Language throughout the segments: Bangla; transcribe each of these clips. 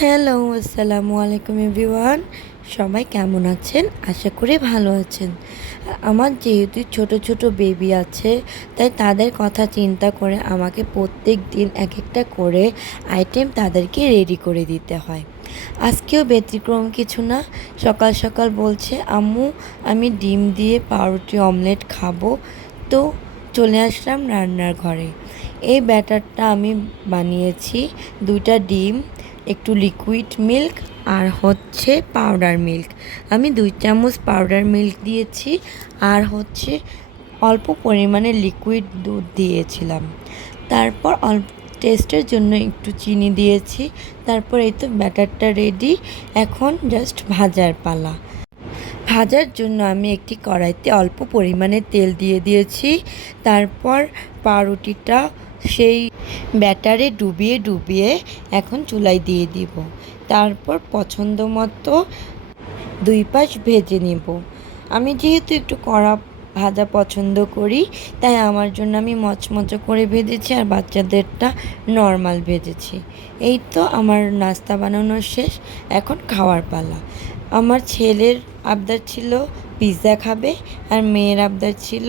হ্যালো, আসসালামু আলাইকুম এভরিওয়ান। সবাই কেমন আছেন? আশা করি ভালো আছেন। আমার যেহেতু ছোট ছোট বেবি আছে, তাই তাদের কথা চিন্তা করে আমাকে প্রত্যেক দিন এক একটা করে আইটেম তাদেরকে রেডি করে দিতে হয়। আজকেও ব্যতিক্রম কিছু না। সকাল সকাল বলছে, আম্মু আমি ডিম দিয়ে পাউরুটি অমলেট খাবো। তো চলে আসলাম রান্নার ঘরে। এই ব্যাটারটা আমি বানিয়েছি 2টা ডিম, একটু লিকুইড মিল্ক আর হচ্ছে পাউডার মিল্ক। আমি 2 চামচ পাউডার মিল্ক দিয়েছি আর হচ্ছে অল্প পরিমাণে লিকুইড দুধ দিয়েছিলাম। তারপর অল্প টেস্টের জন্য একটু চিনি দিয়েছি। তারপর এই তো ব্যাটারটা রেডি। এখন জাস্ট ভাজার পালা। ভাজার জন্য আমি একটি কড়াইতে অল্প পরিমাণে তেল দিয়ে দিয়েছি। তারপর পাউরুটিটা সেই ব্যাটারে ডুবিয়ে ডুবিয়ে এখন চুলায় দিয়ে দিব। তারপর পছন্দ মতো 2 পাশ ভেজে নেব। আমি যেহেতু একটু কড়া ভাজা পছন্দ করি, তাই আমার জন্য আমি মচমচে করে ভেজেছি আর বাচ্চাদেরটা নর্মাল ভেজেছি। এই তো আমার নাস্তা বানানো শেষ, এখন খাওয়ার পালা। আমার ছেলের আবদার ছিল পিৎজা খাবে আর মেয়ের আবদার ছিল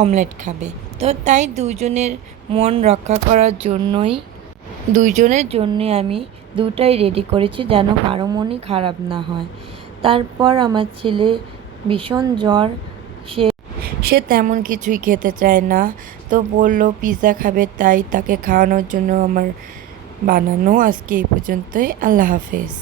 অমলেট খাবে। তো তাই দুজনের মন রক্ষা করার জন্যই দুইজনের জন্যে আমি দুটাই রেডি করেছি, যেন কারো মনই খারাপ না হয়। তারপর আমার ছেলে ভীষণ জ্বর, সে সে তেমন কিছুই খেতে চায় না। তো বলল পিৎজা খাবে, তাই তাকে খাওয়ানোর জন্য আমার বানানো। আজকে এই পর্যন্তই। আল্লাহ হাফেজ।